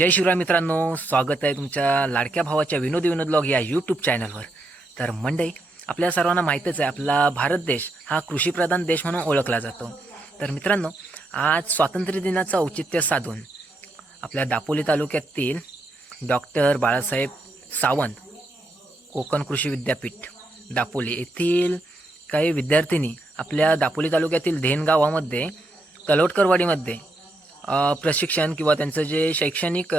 जय शिवराय मित्रांनो स्वागत आहे तुमच्या लाडक्या भावाच्या विनोदी विनोद ब्लॉग या यूट्यूब चॅनलवर तर मंडई आपल्या सर्वांना माहीतच आहे आपला भारत देश हा कृषीप्रधान देश म्हणून ओळखला जातो. तर मित्रांनो आज स्वातंत्र्य दिनाचं औचित्य साधून आपल्या दापोली तालुक्यातील डॉक्टर बाळासाहेब सावंत कोकण कृषी विद्यापीठ दापोली येथील काही विद्यार्थिनी आपल्या दापोली तालुक्यातील धेन गावामध्ये तलोटकरवाडीमध्ये प्रशिक्षण किंवा त्यांचं जे शैक्षणिक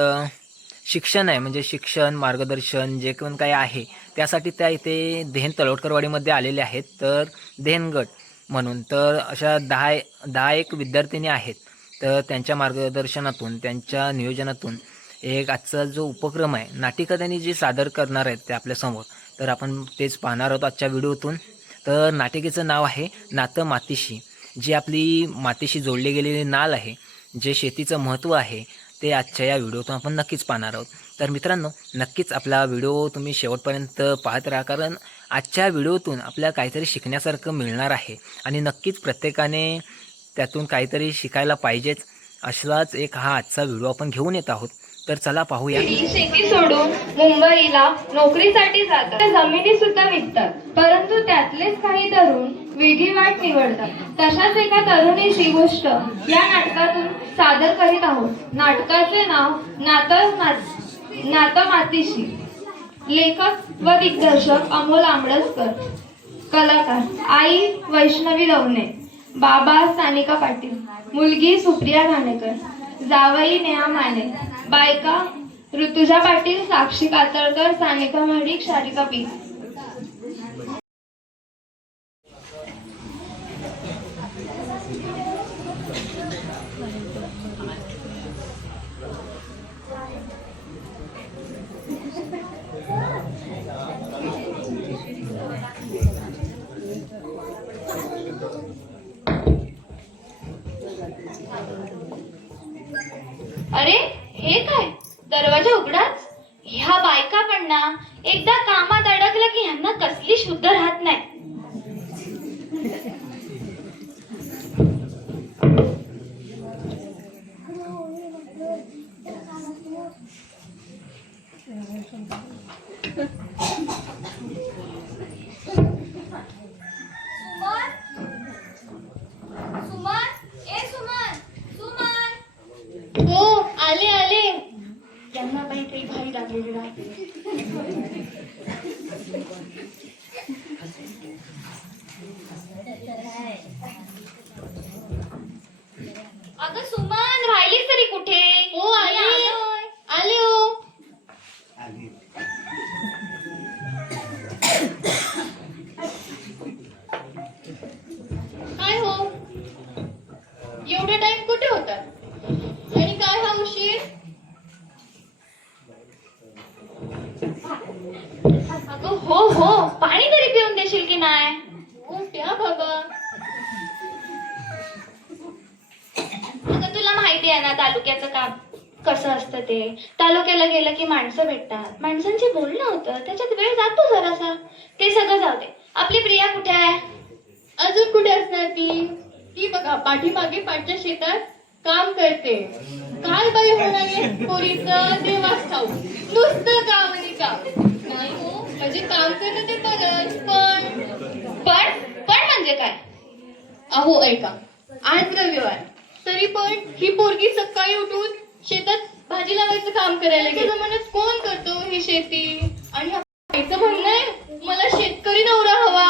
शिक्षण आहे म्हणजे शिक्षण मार्गदर्शन जे पण काही आहे त्यासाठी त्या इथे देहन तलोटकरवाडीमध्ये आलेले आहेत. तर देहनगट म्हणून तर अशा दहा दहा एक विद्यार्थिनी आहेत. तर त्यांच्या मार्गदर्शनातून त्यांच्या नियोजनातून एक आजचा जो उपक्रम आहे नाटिका त्यांनी जी सादर करणार आहेत ते आपल्यासमोर तर आपण तेच पाहणार आहोत आजच्या व्हिडिओतून. तर नाटिकेचं नाव आहे नातं मातीशी. जी आपली मातीशी जोडली गेलेली नाल आहे जे शेतीचं महत्त्व आहे ते आजच्या या व्हिडिओतून आपण नक्कीच पाहणार आहोत. तर मित्रांनो नक्कीच आपला व्हिडिओ तुम्ही शेवटपर्यंत पाहत राहा कारण आजच्या व्हिडिओतून आपल्याला काहीतरी शिकण्यासारखं मिळणार आहे. आणि नक्कीच प्रत्येकाने त्यातून काहीतरी शिकायला पाहिजेच असाच एक हा आजचा व्हिडिओ आपण घेऊन येत आहोत. तर चला पाहूया. शेती सोडून मुंबईला नोकरीसाठी जातात. जमिनी सुद्धा विकतात. परंतु त्यातलेच काही तरुण वेगळी वाट निवडतात. तशाच एका तरुणीची गोष्ट या नाटकातून सादर करीत आहोत. नाटकाचे नाव नातं मा- नातं मातीशी लेखक व दिग्दर्शक अमोल आंबडसकर कलाकार आई वैष्णवी लवणे. बाबा सानिका पाटील. मुलगी सुप्रिया घाणेकर. जावई नेहा माने. बायका ऋतुजा पाटील साक्षी कातळकर सानिका महाडिक शारिका पी अरे हे काय दरवाजा उघडाच. ह्या बायका पण ना एकदा कामात अडकलं की ह्यांना कसली शुद्ध राहत नाही हो आले आले यांना बाई काही भारी लागलेली राहते अगं सुमन राहिलीस तरी कुठे हो आले आले हो काय हो एवढा टाइम कुठे होता? आणि काय हा उशीर? अगं हो हो. पाणी तरी पिऊन देशील की नाही? हो प्या बाबा. अगं तुला माहिती आहे ना तालुक्याचं काम? कसं असतं ते? तालुक्याला गेलं की माणसं भेटतात. माणसांचे बोलणं होतं. त्याच्यात वेळ जातो जरासा. ते सगळं जाऊ दे. आपली प्रिया कुठे आहे? अजून कुठे असणार ती? ती बघा पाठीमागे पाठच्या शेतात काम करते. काय बाई होणार पोरीच देवास देवाच ठाऊ नुसतं काम आणि काम. नाही हो म्हणजे काम करणं ते बरंच पण पण पण म्हणजे काय? अहो ऐका. आज रविवार. तरी पण ही पोरगी सकाळी उठून शेतात भाजी लावायचं काम करायला गेलं. म्हणत कोण करतो ही शेती? आणि म्हणणं आहे मला शेतकरी नवरा हवा.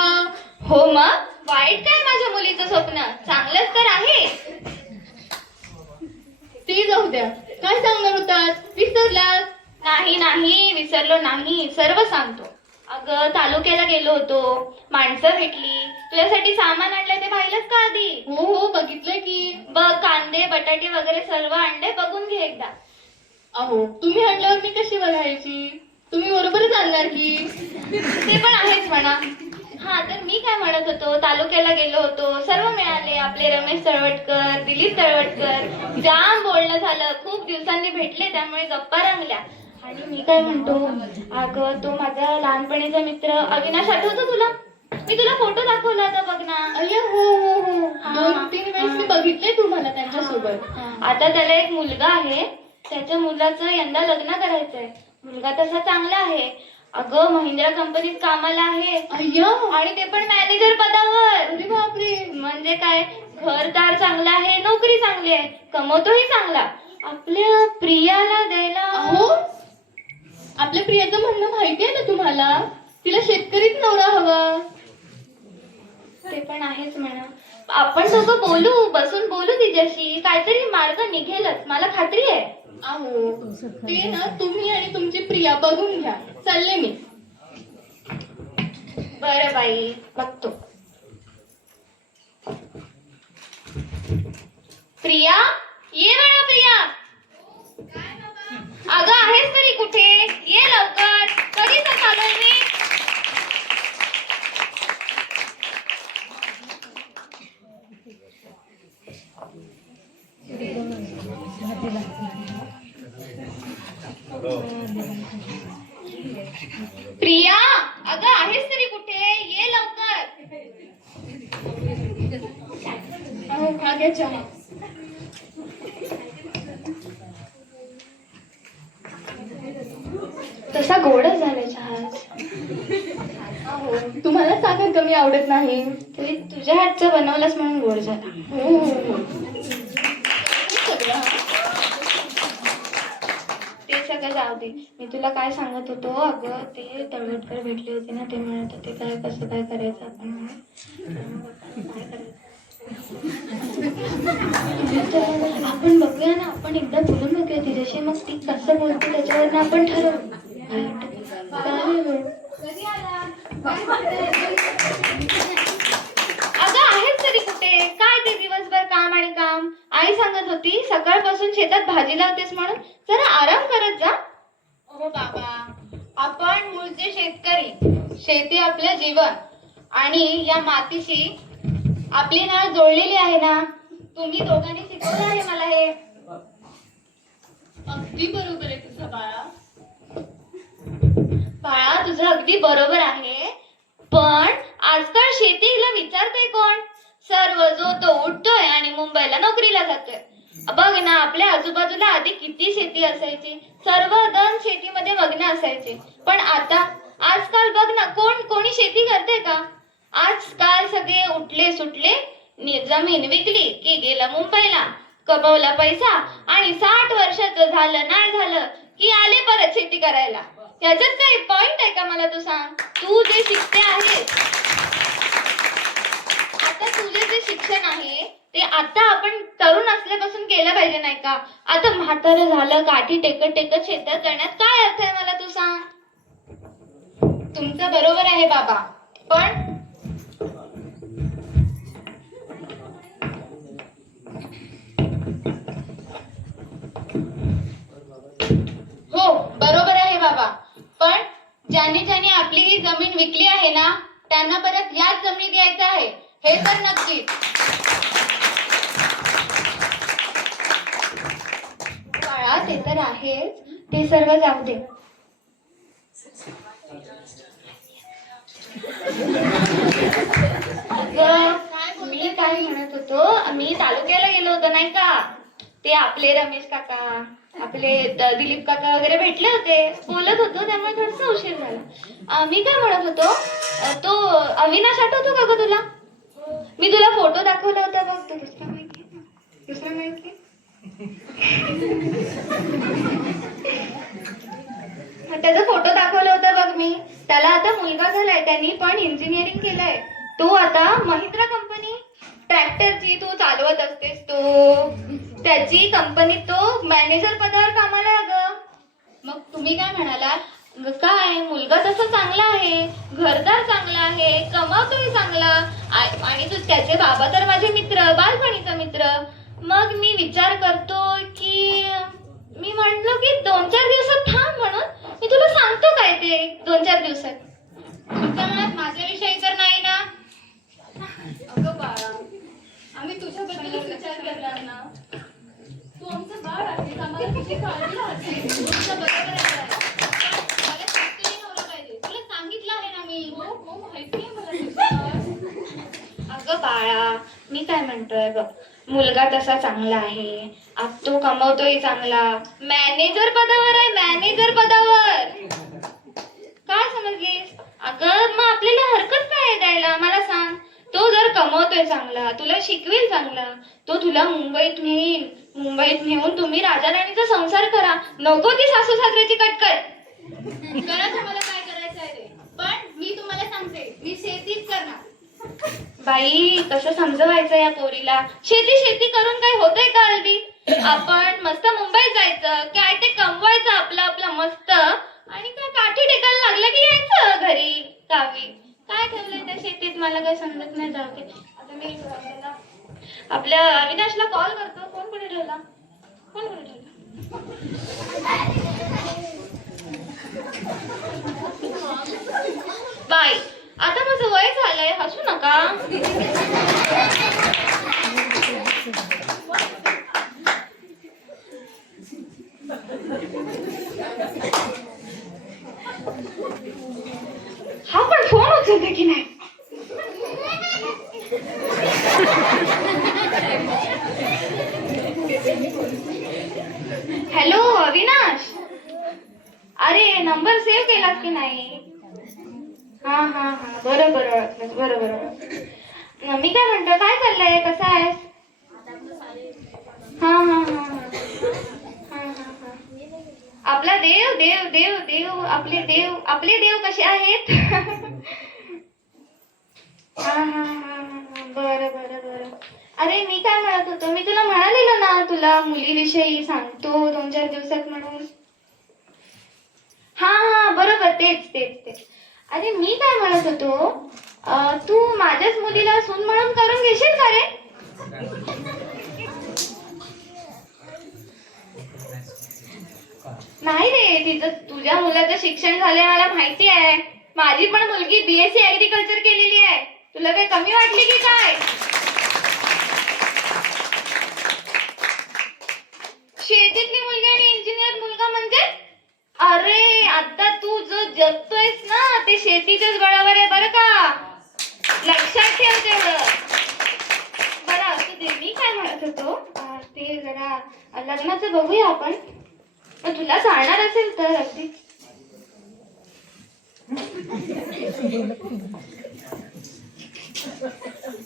हो मग वाईट काय माझ्या मुलीचं स्वप्न चांगलंच तर आहे. ते जाऊ द्या. काय सांगणार होतात? विसरलात? नाही नाही विसरलो नाही. सर्व सांगतो. अगं तालुक्याला गेलो होतो. माणसं भेटली. तुझ्यासाठी सामान आणलं ते पाहिलंच का आधी? हो हो बघितलंय की. बघ कांदे बटाटे वगैरे सर्व आणले. बघून घे एकदा. अहो तुम्ही आणल्यावर मी कशी बघायची? तुम्ही बरोबरच आणणार की. ते पण आहेच म्हणा. हा तर मी काय म्हणत होतो तालुक्याला गेलो होतो सर्व मिळाले आपले रमेश तळवटकर दिलीप तळवटकर जाम बोलणं झालं खूप दिवसांनी भेटले त्यामुळे गप्पा रंगल्या. आणि मी काय म्हणतो अगं तो माझा लहानपणीचा मित्र अविनाश आठवतो तुला? मी तुला फोटो दाखवला होता बघ ना. हो हो हो. हा. दोन तीन वेळेस मी बघितले तुम्हाला त्यांच्यासोबत. आता त्याला एक मुलगा आहे त्याच्या मुलाचं यंदा लग्न करायचंय. मुलगा तसा चांगला आहे. अगं महिंद्रा कंपनीत कामाला आहे अय्या. आणि ते पण मॅनेजर पदावर. अरे बापरे. म्हणजे काय? घरदार चांगला आहे नोकरी चांगली आहे कमवतोही चांगला. आपल्या प्रियाला द्यायला अहो आपल्या प्रियाचं म्हणणं माहिती आहे ना तुम्हाला? तिला शेतकरीच नवरा हवा. ते पण आहेच म्हणा. आपण दोघं बोलू बसून बोलू तिच्याशी. काहीतरी मार्ग निघेलच. मला खात्री आहे. अहो ते ना तुम्ही आणि तुमची प्रिया बघून घ्या. चालले मी. बरं बाई बघतो. प्रिया? ये म्हणा प्रिया. अगं आहेस तरी कुठे? ये लवकर कधीच आलोय मी प्रिया अगं आहेस तरी कुठे ये लवकर अहो हा घ्या चहा तसा गोडच झालाय चहा अहो तुम्हाला साखर कमी आवडत नाही तरी तुझ्या हातचा बनवलास म्हणून गोड झाला हो हो हो सगळं हा. ते सगळं जाऊ दे मी तुला काय सांगत होतो. अगं ते तळवटकर भेटले होते ना ते म्हणत होते काय कसं काय करायचं आपण म्हणून. काय करायचं? आपण बघूया ना आपण एकदा बोलून बघूया तिच्याशी मग ती कसं बोलते त्याच्यावरनं आपण ठरवू. अगं आहेच तरी कुठे? काय ते दिवसभर काम आणि काम? आई सांगत होती सकाळपासून शेतात भाजी लावतेस म्हणून. जरा आराम करत जा. अहो बाबा. आपण मूळचे शेतकरी शेती आपलं जीवन. आणि या मातीशी आपली नाळ जोडलेली आहे ना तुम्ही दोघांनी शिकवलं आहे मला हे. अगदी बरोबर आहे तुझं बाळा. बाळा तुझं अगदी बरोबर आहे. पण आजकाल शेतीला विचारतोय कोण? सर्व जो तो उठतोय आणि मुंबईला नोकरीला जातोय. बघ ना आपल्या आजूबाजूला आधी किती शेती असायची? सर्व दन शेतीमध्ये असायचे. पण आता आजकाल बघ ना कोण कोणी शेती करते का? आजकाल सगळे उठले सुटले जमीन विकली की गेला मुंबईला कमवला पैसा आणि साठ वर्षाचं झालं नाही झालं की आले परत शेती करायला. याच्यात काही पॉइंट आहे का मला तू सांग? तू जे शिकते आहे आता तुझे जे शिक्षण आहे ते आता आपण तरुण असल्यापासून केलं पाहिजे नाही का? आता म्हातारं झालं काठी टेकत टेकत शेतात करण्यात काय अर्थ आहे मला तू सांग? तुमचं बरोबर आहे बाबा पण हो बरोबर आहे बाबा पण ज्यांनी ज्यांनी आपली ही जमीन विकली आहे ना त्यांना परत याच जमिनीत यायचं आहे हे तर नक्कीच बाळा ते तर आहेच ते सर्व जाऊ दे. अगं, मी काय म्हणत होतो मी तालुक्याला गेलो होतो नाही का? ते आपले रमेश काका आपले दिलीप काका वगैरे भेटले होते बोलत होतो त्यामुळे थोडस उशीर झाला. मी काय म्हणत होतो तो अविनाश आठवतो का ग तुला? मी तुला फोटो दाखवला होता बघ तो दुसरा माहिती दुसरा माहिती त्याचा फोटो दाखवला होता बघ मी. त्याला आता मुलगा झालाय त्यांनी पण इंजिनिअरिंग केलंय. तो आता महिंद्रा कंपनी ट्रॅक्टरची तू चालवत असतेस तो. त्याची कंपनीत तो मॅनेजर पदावर कामाला अगं. मग तुम्ही काय म्हणाला काय मुलगा तसा चांगला आहे घरदार चांगला आहे कमावतोय चांगला. आणि तू त्याचे बाबा तर माझे मित्र बालपणीचा मित्र. मग मी विचार करतो की मी म्हटलो की दोन चार दिवसात थांब म्हणून. मी तुला सांगतो काय ते दोन चार दिवसात. तुमच्या मनात माझ्याविषयी तर नाही ना. अगं बाळा आम्ही तुझ्याबद्दलच विचार करणार ना. तू आमचं बाळ आहेस आम्हाला किती काळजी राहते तुझं बरोबर आहे. तुला सांगितलं आहे ना मी. हो हो माहिती आहे मला. तुझं. अगं बाळा मी काय म्हणतोय बघ. मुलगा तसा चांगला आहे. आप तो कमवतोय चांगला. मॅनेजर पदावर आहे मॅनेजर पदावर. काय समजलीस? अगं मग आपल्याला हरकत काय द्यायला? मला सांग. तो जर कमवतोय चांगला तुला शिकवेल चांगला. तो तुला मुंबईत नेईल. मुंबईत नेऊन तुम्ही राजा राणीचा संसार करा. नको ती सासू सासऱ्याची कटकट. करा तुम्हाला काय करायचं आहे पण मी तुम्हाला सांगते मी शेतीच करणार. बाई कसं समजवायचं या पोरीला? शेती शेती करून काही होतंय का अगदी आपण मस्त मुंबईत जायचं काय ते कमवायचं आपलं आपलं मस्त. आणि काय काठी टेकायला लागलं की यायचं घरी गावी? काय ठेवलंय त्या शेतीत? मला काही समजत नाही जाऊ दे. आता मी आपल्या अविनाशला कॉल करतो. कोण कुठे ठेवला? कोण कुठे ठेवला? बाय आता माझं वय झालंय हसू नका. हा पण फोन उचलते की नाही? हॅलो अविनाश. अरे नंबर सेव्ह केलास की नाही? बरं बरोबर मी काय म्हणतो? काय चाललंय? कसा आहेस? हा हा हा हा. आपला देव देव देव देव आपले देव आपले देव कसे आहेत? हा हा हा. बरं बरं बरं. अरे मी काय म्हणत होतो? मी तुला म्हणालेलो ना तुला मुलीविषयी सांगतो दोन चार दिवसात म्हणून. हा हा बरोबर. तेच तेच तेच. अरे मी काय म्हणत होतो? तू माझ्याच मुलीला सून म्हणून करून घेशील का रे? नाही रे तिचं तुझ्या मुलाचं शिक्षण झालंय मला माहिती आहे. माझी पण मुलगी बीएससी ऍग्रीकल्चर केलेली आहे. तुला काही कमी वाटली की काय? शेतीतली मुलगी आणि इंजिनियर मुलगा म्हणजे? अरे आता तू जो जगतोयस ना ते शेतीच्याच बळावर आहे बरं का? लक्षात ठेव तेवढं बरं असू दे मी काय म्हणत होतो? अं, ते जरा लग्नाचं बघूया आपण. मग तुला जाणार असेल तर अगदी.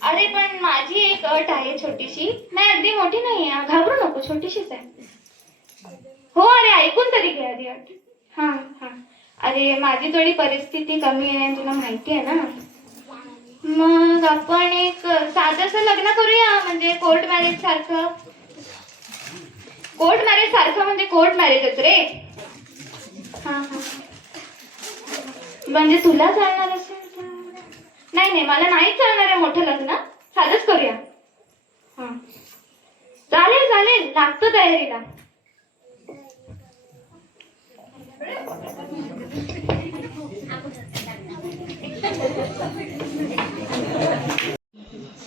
अरे पण माझी एक अट आहे छोटीशी. नाही अगदी मोठी नाही आहे घाबरू नको छोटीशीच आहे. हो अरे ऐकून तरी घे आधी अट. हा हा. अरे माझी थोडी परिस्थिती कमी आहे तुला माहिती आहे ना. मग आपण एक साधंसं लग्न करूया म्हणजे कोर्ट मॅरेज सारखं. कोर्ट मॅरेज सारखं म्हणजे कोर्ट मॅरेजच रे. हा हा. म्हणजे तुला चालणार असेल तर. नाही नाही मला नाही चालणार आहे मोठं लग्न. साधंच करूया. हा. चालेल चालेल. लागतो तयारीला.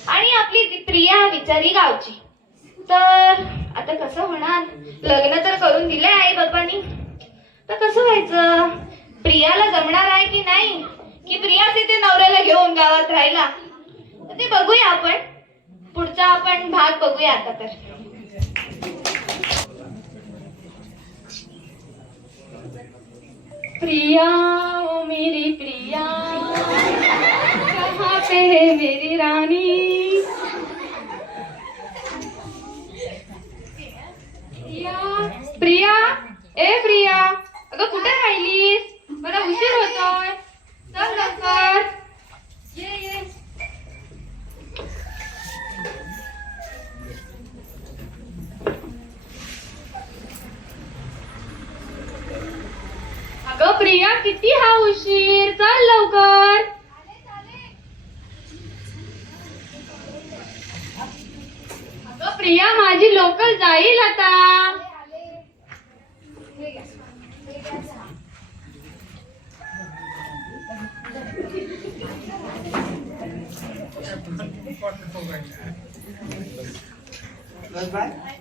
आणि आपली ती प्रिया विचारी गावची. तर आता कसं होणार? लग्न तर करून दिले आई बाबांनी. तर कसं व्हायचं? प्रियाला जमणार आहे की नाही? की प्रियाच इथे नवऱ्याला घेऊन गावात राहिला ते बघूया आपण. पुढचा आपण भाग बघूया आता तर. प्रिया ओ मेरी प्रिया। कहाँ पे है मेरी रानी? प्रिया प्रिया ए प्रिया अगं कुठे राहिलीस? मला उशीर होतोय. चल लवकर. ये अगं प्रिया किती हा उशीर. चल लवकर. अगं प्रिया माझी लोकल जाईल आता. Bye-bye.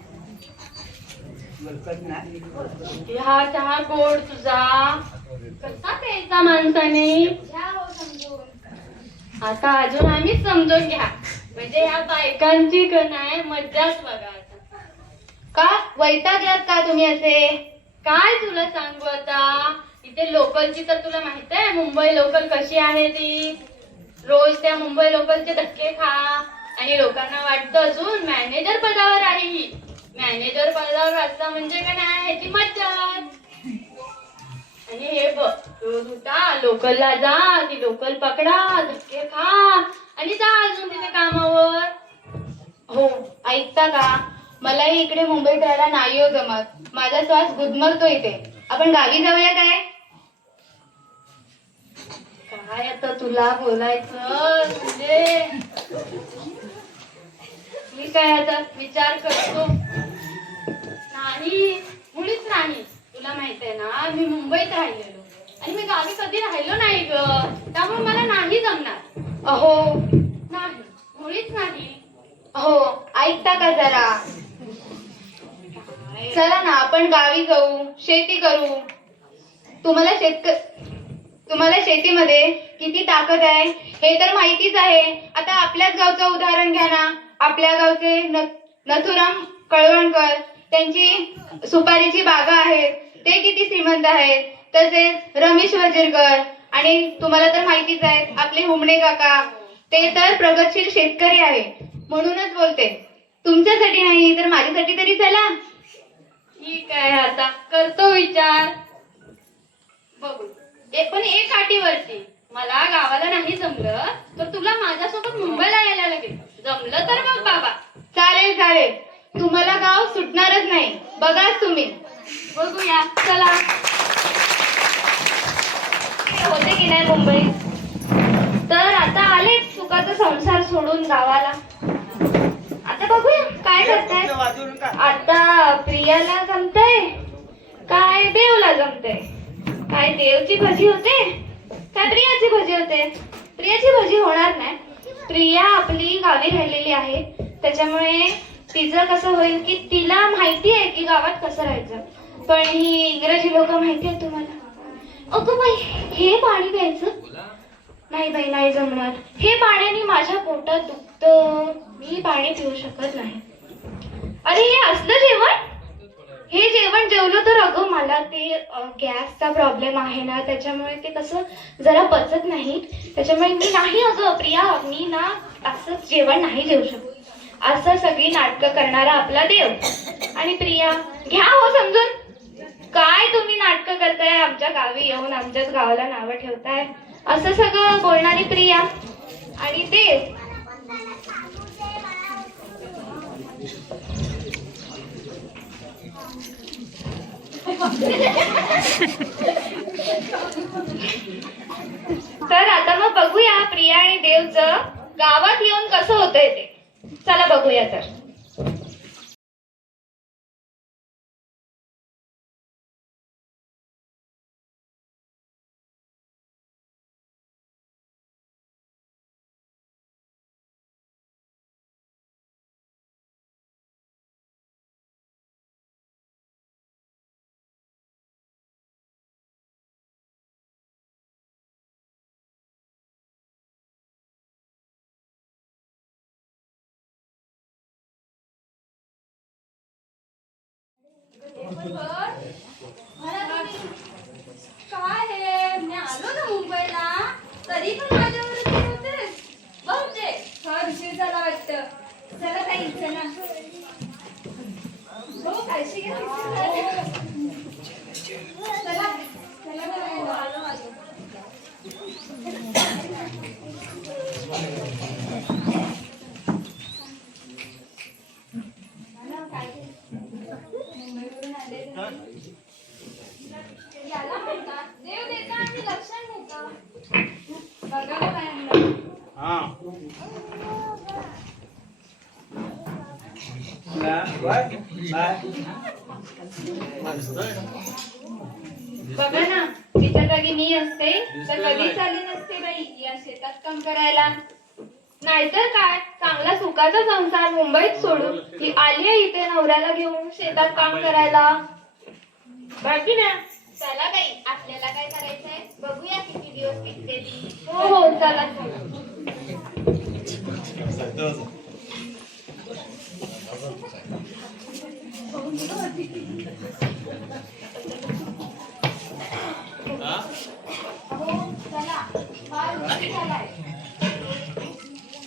हा चहा गोड तुझा. कसा प्यायचा माणसाने? आता अजून आम्हीच समजून घ्या. म्हणजे ह्या बायकांची का मज्जाच बघा आता. का? वैतागलात का तुम्ही असे? काय तुला सांगू आता? इथे लोकलची तर तुला माहीत आहे मुंबई लोकल कशी आहे ती? रोज त्या मुंबई लोकलचे धक्के खा. आणि लोकांना वाटतं अजून मॅनेजर पदावर आहे ही. मॅनेजर पदावर वाचला म्हणजे का नाही ह्याची मज्जाच. आणि हे बघ रोज उठा लोकलला जा ती लोकल पकडा धक्के खा आणि जा अजून तिथे कामावर. हो ऐकता का? मलाही इकडे मुंबईत राहायला नाही हो जमत. माझा श्वास गुदमरतो इथे. आपण गावी जाऊया काय? काय आता तुला बोलायचं? म्हणजे मी काय आता विचार करतो? नाही मुळीच नाही. तुला माहीत आहे ना मी मुंबईत राहिलेलो. आणि मी गावी कधी राहिलो नाही ग. त्यामुळे मला नाही जमणार. अहो. नाही मुळीच नाही. अहो ऐकता का जरा? चला ना आपण गावी जाऊ शेती करू. तुम्हाला शेतक तुम्हाला शेतीमध्ये किती ताकद आहे हे तर माहितीच आहे. आता आपल्याच गावचं उदाहरण घ्या ना. आपल्या गावचे नथुराम कळवणकर. त्यांची सुपारीची बागा आहेत ते किती श्रीमंत आहेत तसेच रमेश वजीरकर आणि तुम्हाला तर माहितीच आहे आपले हुमणे काका ते तर प्रगतशील शेतकरी आहे. म्हणूनच बोलते. तुमच्यासाठी नाही तर माझ्यासाठी तरी चला. ठीक आहे आता करतो विचार. बघू. पण एक अटीवरती मला गावाला नाही जमलं तर तुला माझ्यासोबत मुंबईला यायला लागेल. जमलं तर मग बाबा. चालेल चालेल. तुम्हाला गाव सुटणारच नाही. बघाच तुम्ही. बघूया. चला. होते की नाही मुंबईत तर आता आले सुखाचा संसार सोडून गावाला. आता बघूया काय करताय? आता प्रियाला जमतंय. काय देवला जमतंय? काय देवची भजी होते? काय प्रियाची भजी होते? प्रियाची भजी होणार नाही. प्रिया आपली गावी राहिलेली आहे. त्याच्यामुळे तिचं कसं होईल की तिला माहिती आहे की गावात कसं राहायचं. पण ही इंग्रजी लोक माहिती आहे तुम्हाला? अगं बाई हे पाणी प्यायचं? नाही बाई नाही जमणार. हे पाण्याने माझ्या पोटात दुखतं. मी पाणी पिऊ शकत नाही. अरे हे असलं जेवण? हे जेवण जेवलं तर अगं मला ते गॅसचा प्रॉब्लेम आहे ना त्याच्यामुळे ते कसं जरा पचत नाही त्याच्यामुळे मी नाही अगं प्रिया मी ना असंच जेवण नाही जेवू शकत. असं सगळी नाटकं करणारा आपला देव. आणि प्रिया घ्या हो समजून. काय तुम्ही नाटकं करताय? आमच्या गावी येऊन आमच्याच गावाला नावं ठेवताय. असं सगळं बोलणारी प्रिया. आणि देव तर आता मग बघूया प्रिया आणि देवचं गावात येऊन कसं होतंय ते. चला बघूया तर. काय आहे? मी आलो ना मुंबईला. तरी पण माझ्या होतेस बहुते फार उशीर झाला वाटतं चला ताई चला हो काळजी घ्या चला चला ना, आलो आलो मला काय मुंबईवरून आले याला म्हणतात देव देता आणि लक्षण नेता बघा ना काय आणलं. बघा ना तिच्या जागी मी असते तर कधीच आली नसते बाई या शेतात काम करायला नाहीतर काय चांगला सुखाचा संसार मुंबईत सोडून. ती आली आहे इथे नवऱ्याला घेऊन शेतात काम करायला. बाकी ना? चला बाई आपल्याला काय करायचंय? बघूया किती दिवस टिकते ती. हो हो चला चला.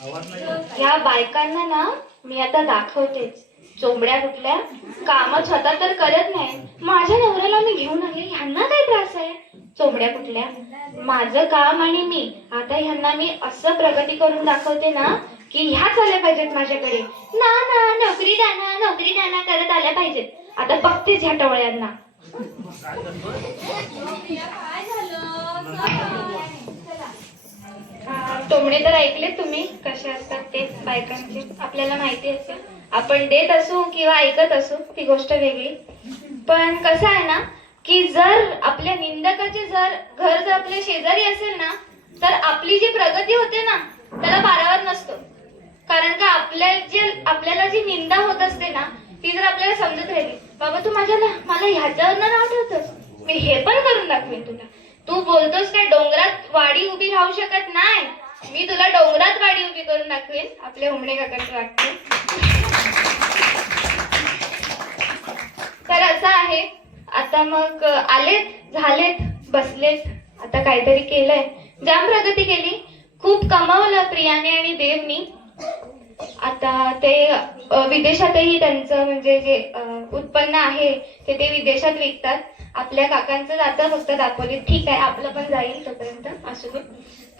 ह्या बायकांना ना मी आता दाखवतेच चोंबड्या कुठल्या? काम स्वतः तर करत नाही. माझ्या नवऱ्याला मी घेऊन आले. ह्यांना काय त्रास आहे? चोंबड्या कुठल्या? माझं काम आणि मी. आता ह्यांना मी असं प्रगती करून दाखवते ना की ह्याच आल्या पाहिजेत माझ्याकडे. ना ना नोकरी द्या ना नोकरी द्या ना करत आल्या पाहिजेत. आता बघतेच ह्या टवळ्यांना प्रिया काय झालं काय? अं, तर ऐकले तुम्ही? कसे असतात ते? बायकांचे? आपल्याला माहिती असेल. आपण देत असू किंवा ऐकत असू ती गोष्ट वेगळी. पण कसं आहे ना की जर आपल्या निंदकाचे जर घर जर आपल्या शेजारी असेल ना तर आपली जी प्रगती होते ना त्याला पारावर नसतो. कारण का आपल्या जे आपल्याला जी निंदा होत असते ना ती जर आपल्याला समजत राहिली बाबा तू माझ्याला मला ह्याच्यावरनं नाव ठेवतोस. मी हे पण करून दाखवेन तुला. तू बोलतोस काय डोंगरात वाडी उभी राहू शकत नाही. मी तुला डोंगरात वाडी उभी करून दाखवेन. आपले हुमणे काकांचं वाटते तर असं आहे. आता मग आलेत झालेत बसलेत. आता काहीतरी केलंय. जाम प्रगती केली. खूप कमावलं प्रियाने आणि देवनी. आता ते विदेशातही त्यांचं म्हणजे जे उत्पन्न आहे ते ते विदेशात विकतात. आपल्या काकांचं जातं फक्त दाखवले ठीक आहे आपलं पण जाईल तोपर्यंत. असू दे.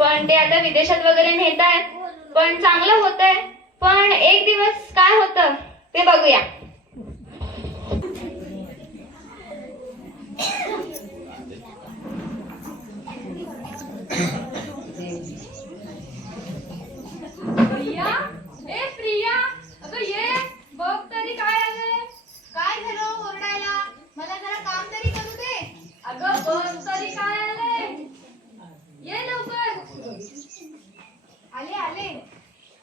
पण ते आता विदेशात वगैरे नेत आहेत पण चांगलं होत आहे पण एक दिवस काय होतं ते बघूया. प्रिया? बघ काय आलंय. काय झालं ओरडायला? मला जरा काम तरी करू दे. अगं बस तरी काय आलंय. ये लवकर. आले आले.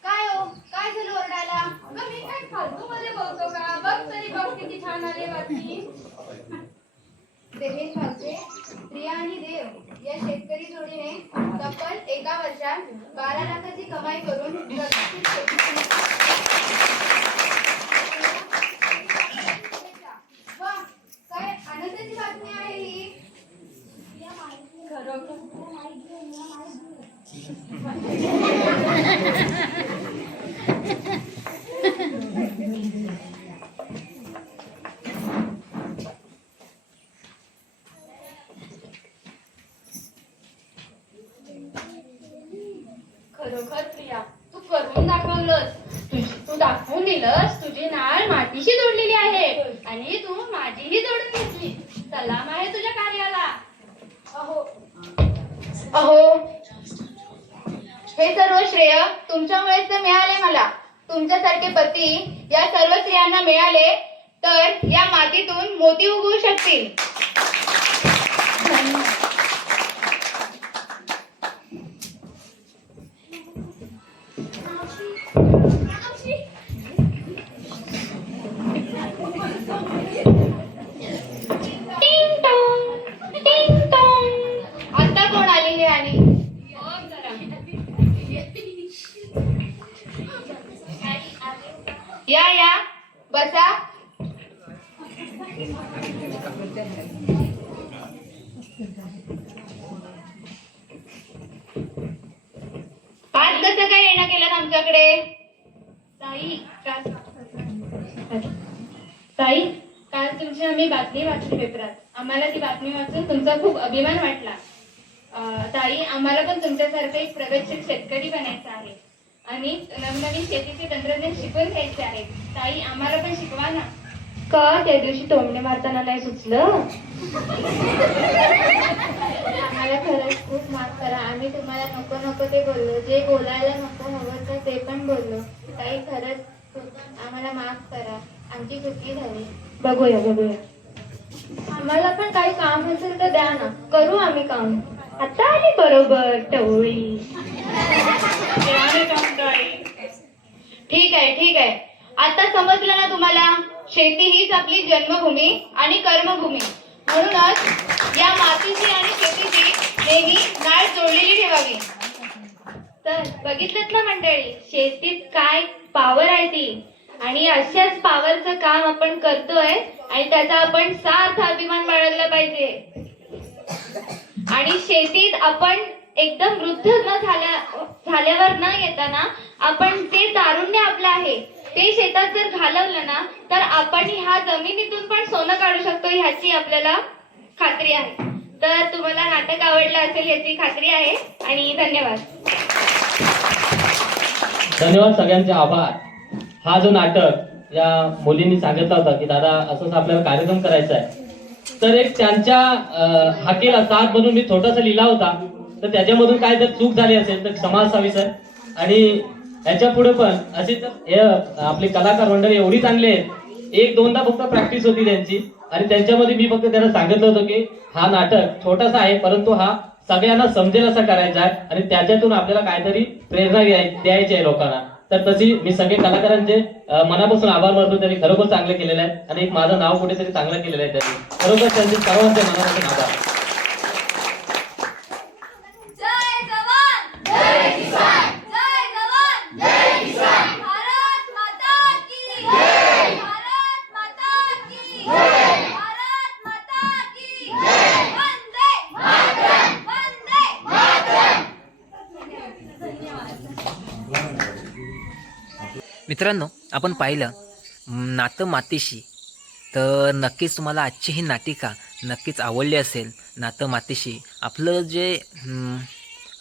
काय हो? काय झालं ओरडायला? अगं मी काय फालतू मध्ये बोलतो का? बघ तरी बघ किती छान आले बातमी. देवेश भावचे प्रिया आणि देव या शेतकरी जोडीने तब्बल एका वर्षात बारा लाखाची कमाई करून प्रगतशील शेती सुरू वाह, काय आनंदाची बातमी आहे ही खरोखर प्रिया तू करून दाखवलंस तुझी तू दाखवून दिलंस तुझी नाळ मातीशी जोडलेली आहे आणि तू माझीही जोडून घेतली सलाम आहे तुझ्या कार्याला अहो अहो हे सर्व श्रेय तुमच्यामुळेच मिळाले मला. तुमच्यासारखे पती या सर्व स्त्रियांना मिळाले तर या मातीतून मोती उगवू शकतील. आम्ही बातमी वाचली पेपरात. आम्हाला ती बातमी वाचून तुमचा खूप अभिमान वाटला. ताई आम्हाला पण तुमच्यासारखं एक प्रगतशील शेतकरी बनायचं आहे. आणि नवनवीन शेतीचे तंत्रज्ञान शिकून घ्यायचे आहे. ताई आम्हाला पण शिकवा ना. का? त्या दिवशी तोंडणे मारताना नाही सुचलं? आम्हाला खरंच खूप माफ करा. आम्ही तुम्हाला नको नको ते बोललो. जे बोलायला नको हवं तर ते पण बोललो. ताई खरंच आम्हाला माफ करा. आमची चुकी झाली. बघूया बघूया. आम्हाला पण काही काम असेल तर द्या ना. करू आम्ही काम. आता आली बरोबर टवळी. ठीक आहे ठीक आहे. आता समजलं ना तुम्हाला? शेती हीच आपली जन्मभूमी आणि कर्मभूमी. म्हणूनच या मातीची आणि शेतीची नेहमी नाळ जोडलेली ठेवावी. तर बघितलं ना मंडळी शेतीत काय पॉवर आहे ती? आणि अशाच पॉवरचं काम आपण करतोय आणि त्याचा आपण सार्थ अभिमान बाळगला पाहिजे. आणि शेतीत आपण एकदम वृद्ध न झाल्या झाल्यावर न येताना आपण ते तारुण्य आपलं आहे ते शेतात जर घालवलं ना तर आपण ह्या जमिनीतून पण सोनं काढू शकतो ह्याची आपल्याला खात्री आहे. तर तुम्हाला नाटक आवडलं असेल याची खात्री आहे. आणि धन्यवाद. धन्यवाद सगळ्यांचे आभार. हा जो नाटक या मुलींनी सांगितला होता की दादा असंच आपल्याला कार्यक्रम करायचा आहे. तर एक त्यांच्या हाकेला साथ म्हणून मी छोटासा लिहिला होता. तर त्याच्यामधून काय जर चूक झाली असेल तर क्षमा असावी सर. आणि याच्यापुढे पण असे तर हे आपले कलाकार मंडळी एवढी चांगली आहेत. एक दोनदा फक्त प्रॅक्टिस होती त्यांची. आणि त्यांच्यामध्ये मी फक्त त्यांना सांगितलं होतं की हा नाटक छोटासा आहे परंतु हा सगळ्यांना समजेल असा करायचा आहे. आणि त्याच्यातून आपल्याला काहीतरी प्रेरणा द्यायची आहे लोकांना. तर तशी मी सगळे कलाकारांचे मनापासून आभार मानतो. त्यांनी खरोखर चांगलं केलेलं आहे. आणि एक माझं नाव कुठेतरी चांगलं केलेलं आहे त्यांनी. खरोखर त्यांचे सर्वांचे मनापासून आभार जय जवान जय किसान जय जवान जय किसान भारत माता की जय भारत माता की जय भारत माता की जय वंदे मातरम वंदे मातरम धन्यवाद मित्रांनो आपण पाहिलं नातं मातीशी. तर नक्कीच तुम्हाला आजची ही नाटिका नक्कीच आवडली असेल. नातं मातीशी. आपलं जे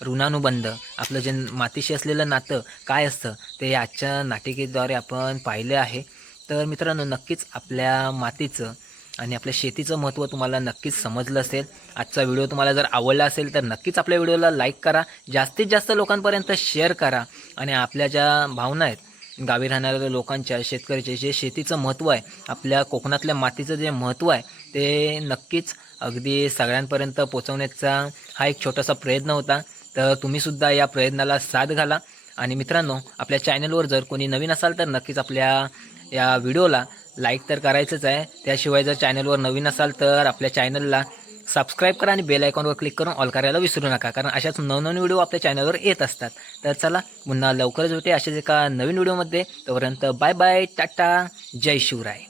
ऋणानुबंध आपलं जे मातीशी असलेलं नातं काय असतं ते आजच्या नाटिकेद्वारे आपण पाहिलं आहे. तर मित्रांनो नक्कीच आपल्या मातीचं आणि आपल्या शेतीचं महत्त्व तुम्हाला नक्कीच समजलं असेल. आजचा व्हिडिओ तुम्हाला जर आवडला असेल तर नक्कीच आपल्या व्हिडिओला लाईक करा. जास्तीत जास्त लोकांपर्यंत शेअर करा. आणि आपल्या ज्या भावना आहेत गावी राहणाऱ्या लोकांच्या शेतकऱ्याचे जे शेतीचं महत्त्व आहे आपल्या कोकणातल्या मातीचं जे महत्त्व आहे ते नक्कीच अगदी सगळ्यांपर्यंत पोचवण्याचा हा एक छोटासा प्रयत्न होता. तर तुम्हीसुद्धा या प्रयत्नाला साथ घाला. आणि मित्रांनो आपल्या चॅनलवर जर कोणी नवीन असाल तर नक्कीच आपल्या या व्हिडिओला लाईक तर करायचंच आहे. त्याशिवाय जर चॅनलवर नवीन असाल तर आपल्या चॅनलला सबस्क्राईब करा आणि बेल आयकॉनवर क्लिक करून ऑल करायला विसरू नका. कारण अशाच नवनवीन व्हिडिओ आपल्या चॅनलवर येत असतात. तर चला पुन्हा लवकरच भेटे अशाच एका नवीन व्हिडिओमध्ये तोपर्यंत बाय बाय टाटा जय शिवराय.